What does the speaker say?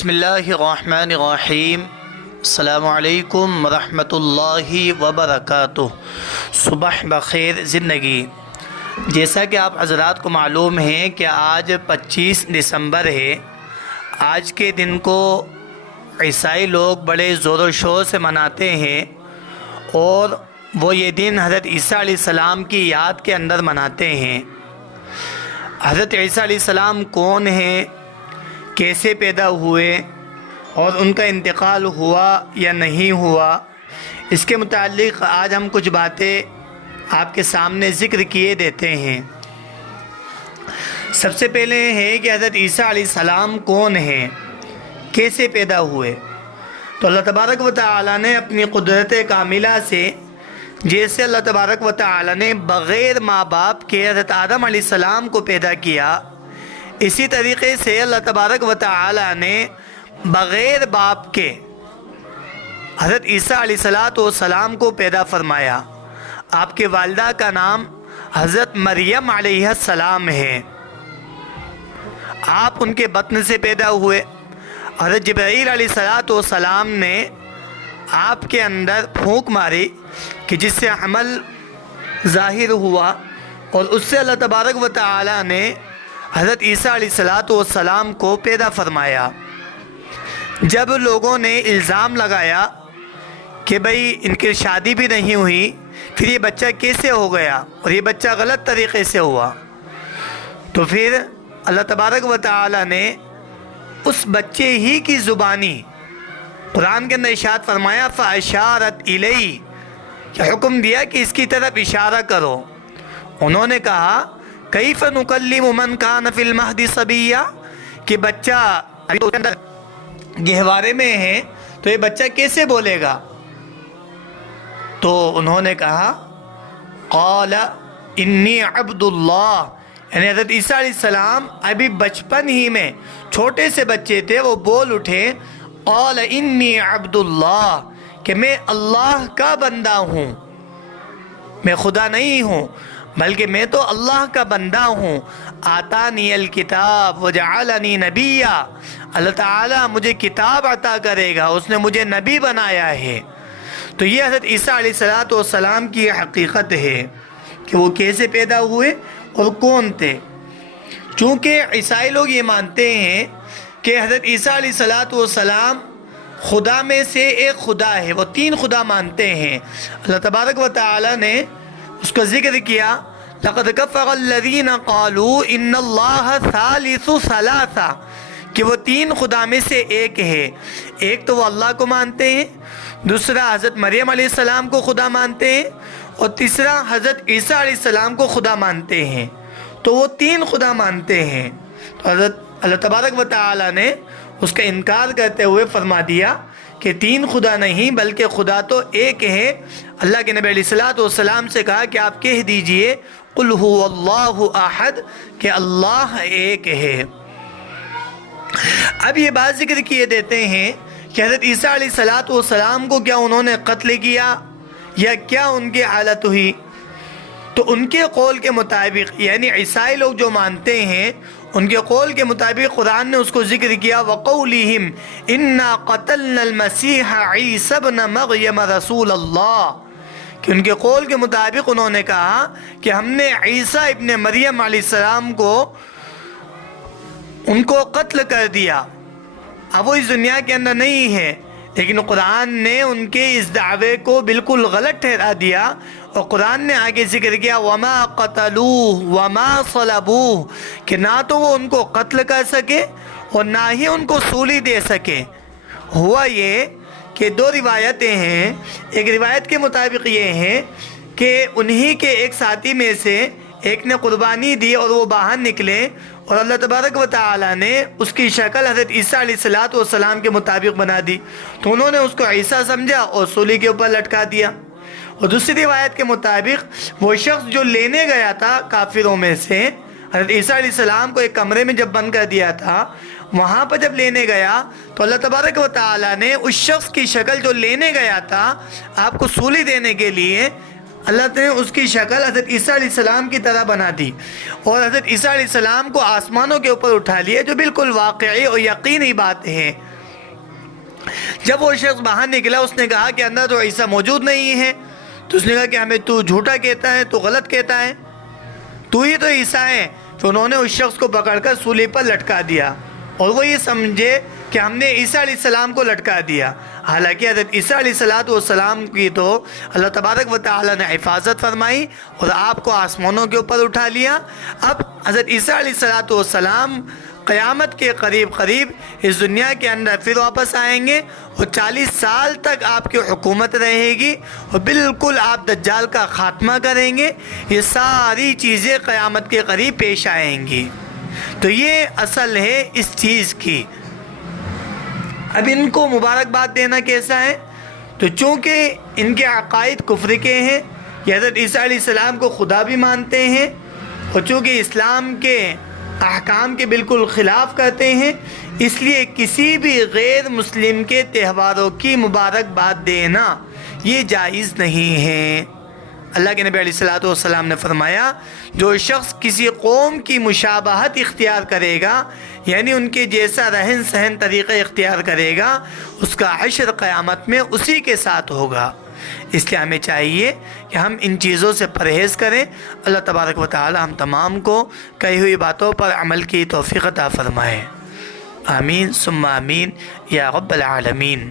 بسم اللہ الرحمن الرحیم۔ السلام علیکم ورحمۃ اللہ وبرکاتہ۔ صبح بخیر زندگی۔ جیسا کہ آپ حضرات کو معلوم ہے کہ آج 25 دسمبر ہے۔ آج کے دن کو عیسائی لوگ بڑے زور و شور سے مناتے ہیں، اور وہ یہ دن حضرت عیسیٰ علیہ السلام کی یاد کے اندر مناتے ہیں۔ حضرت عیسیٰ علیہ السلام کون ہیں، کیسے پیدا ہوئے اور ان کا انتقال ہوا یا نہیں ہوا، اس کے متعلق آج ہم کچھ باتیں آپ کے سامنے ذکر کیے دیتے ہیں۔ سب سے پہلے ہے کہ حضرت عیسیٰ علیہ السلام کون ہیں، کیسے پیدا ہوئے۔ تو اللہ تبارک و تعالی نے اپنی قدرت کاملہ سے، جیسے اللہ تبارک و تعالی نے بغیر ماں باپ کے حضرت آدم علیہ السلام کو پیدا کیا، اسی طریقے سے اللہ تبارک و تعالی نے بغیر باپ کے حضرت عیسیٰ علیہ السلام کو پیدا فرمایا۔ آپ کے والدہ کا نام حضرت مریم علیہ السلام ہے۔ آپ ان کے بطن سے پیدا ہوئے۔ حضرت جبرائیل علیہ السلام نے آپ کے اندر پھونک ماری کہ جس سے حمل ظاہر ہوا، اور اس سے اللہ تبارک و تعالی نے حضرت عیسیٰ علیہ السلام کو پیدا فرمایا۔ جب لوگوں نے الزام لگایا کہ بھئی ان کی شادی بھی نہیں ہوئی، پھر یہ بچہ کیسے ہو گیا، اور یہ بچہ غلط طریقے سے ہوا، تو پھر اللہ تبارک و تعالی نے اس بچے ہی کی زبانی قرآن کے اندر ارشاد فرمایا فَأَشَارَتْ إِلَيْهِ، کہ حکم دیا کہ اس کی طرف اشارہ کرو۔ انہوں نے کہا کیف نکلم من کان فی المہد صبیا، کہ بچہ ابھی اندر گہوارے میں ہے تو یہ بچہ کیسے بولے گا۔ تو انہوں نے کہا قال انی عبد اللہ، یعنی حضرت عیسیٰ علیہ السلام ابھی بچپن ہی میں چھوٹے سے بچے تھے، وہ بول اٹھے قال انی عبد اللہ، کہ میں اللہ کا بندہ ہوں، میں خدا نہیں ہوں بلکہ میں تو اللہ کا بندہ ہوں۔ آتانی الکتاب وجعلنی نبیا، اللہ تعالیٰ مجھے کتاب عطا کرے گا، اس نے مجھے نبی بنایا ہے۔ تو یہ حضرت عیسیٰ علیہ السلام کی حقیقت ہے کہ وہ کیسے پیدا ہوئے اور کون تھے۔ چونکہ عیسائی لوگ یہ مانتے ہیں کہ حضرت عیسیٰ علیہ السلام خدا میں سے ایک خدا ہے، وہ تین خدا مانتے ہیں۔ اللہ تبارک و تعالی نے اس کا ذکر کیا لَقَدْ كَفَرَ الَّذِينَ قَالُوا إِنَّ اللَّهَ ثَالِثُ ثَلَاثَةٍ، کہ وہ تین خدا میں سے ایک ہے۔ ایک تو وہ اللہ کو مانتے ہیں، دوسرا حضرت مریم علیہ السلام کو خدا مانتے ہیں، اور تیسرا حضرت عیسیٰ علیہ السلام کو خدا مانتے ہیں۔ تو وہ تین خدا مانتے ہیں۔ تو حضرت اللہ تبارک و تعالی نے اس کا انکار کرتے ہوئے فرما دیا کہ تین خدا نہیں بلکہ خدا تو ایک ہے۔ اللہ کے نبی علیہ السلام سے کہا کہ آپ کہہ دیجئے قل هو اللہ احد، کہ اللہ ایک ہے۔ اب یہ بات ذکر کیے دیتے ہیں کہ حضرت عیسیٰ علیہ السلام کو کیا انہوں نے قتل کیا یا کیا ان کی حالت ہوئی۔ تو ان کے قول کے مطابق، یعنی عیسائی لوگ جو مانتے ہیں، ان کے قول کے مطابق قرآن نے اس کو ذکر کیا وَقَوْلِهِمْ إِنَّا قَتَلْنَا الْمَسِيحَ عِيسَى ابْنَ مَرْيَمَ رَسُولَ اللَّهِ، کہ ان کے قول کے مطابق انہوں نے کہا کہ ہم نے عیسیٰ ابن مریم علیہ السلام کو ان کو قتل کر دیا۔ اب وہ اس دنیا کے اندر نہیں ہے، لیکن قرآن نے ان کے اس دعوے کو بالکل غلط ٹھہرا دیا، اور قرآن نے آگے ذکر کیا وَمَا قَتَلُوهُ وَمَا صَلَبُوهُ، کہ نہ تو وہ ان کو قتل کر سکے اور نہ ہی ان کو سولی دے سکے۔ ہوا یہ کہ دو روایتیں ہیں۔ ایک روایت کے مطابق یہ ہے کہ انہی کے ایک ساتھی میں سے ایک نے قربانی دی اور وہ باہر نکلے، اور اللہ تبارک و تعالی نے اس کی شکل حضرت عیسیٰ علیہ السلام کے مطابق بنا دی، تو انہوں نے اس کو عیسیٰ سمجھا اور سولی کے اوپر لٹکا دیا۔ اور دوسری روایت کے مطابق وہ شخص جو لینے گیا تھا کافروں میں سے، حضرت عیسیٰ علیہ السلام کو ایک کمرے میں جب بند کر دیا تھا، وہاں پر جب لینے گیا تو اللہ تبارک و تعالی نے اس شخص کی شکل جو لینے گیا تھا آپ کو سولی دینے کے لیے، اللہ نے اس کی شکل حضرت عیسیٰ علیہ السلام کی طرح بنا دی اور حضرت عیسیٰ علیہ السلام کو آسمانوں کے اوپر اٹھا لیا، جو بالکل واقعی اور یقینی بات ہے۔ جب وہ شخص باہر نکلا اس نے کہا کہ اندر تو عیسیٰ موجود نہیں ہے، تو اس نے کہا کہ ہمیں تو جھوٹا کہتا ہے، تو غلط کہتا ہے، تو ہی تو عیسیٰ ہے۔ تو انہوں نے اس شخص کو پکڑ کر سولی پر لٹکا دیا اور وہ یہ سمجھے کہ ہم نے عیسیٰ علیہ السلام کو لٹکا دیا، حالانکہ حضرت عیسیٰ علیہ السلام کی تو اللہ تبارک و تعالی نے حفاظت فرمائی اور آپ کو آسمانوں کے اوپر اٹھا لیا۔ اب حضرت عیسیٰ علیہ السلام قیامت کے قریب اس دنیا کے اندر پھر واپس آئیں گے اور 40 سال تک آپ کی حکومت رہے گی اور بالکل آپ دجال کا خاتمہ کریں گے۔ یہ ساری چیزیں قیامت کے قریب پیش آئیں گی۔ تو یہ اصل ہے اس چیز کی۔ اب ان کو مبارکباد دینا کیسا ہے؟ تو چونکہ ان کے عقائد کفر کے ہیں، یہ حضرت عیسیٰ علیہ السلام کو خدا بھی مانتے ہیں اور چونکہ اسلام کے احکام کے بالکل خلاف کرتے ہیں، اس لیے کسی بھی غیر مسلم کے تہواروں کی مبارکباد دینا یہ جائز نہیں ہے۔ اللہ کے نبی علیہ السلام نے فرمایا جو شخص کسی قوم کی مشابہت اختیار کرے گا، یعنی ان کے جیسا رہن سہن طریقہ اختیار کرے گا، اس کا حشر قیامت میں اسی کے ساتھ ہوگا۔ اس لیے ہمیں چاہیے کہ ہم ان چیزوں سے پرہیز کریں۔ اللہ تبارک و تعالی ہم تمام کو کہی ہوئی باتوں پر عمل کی توفیق عطا فرمائے۔ آمین ثم آمین یا رب العالمین۔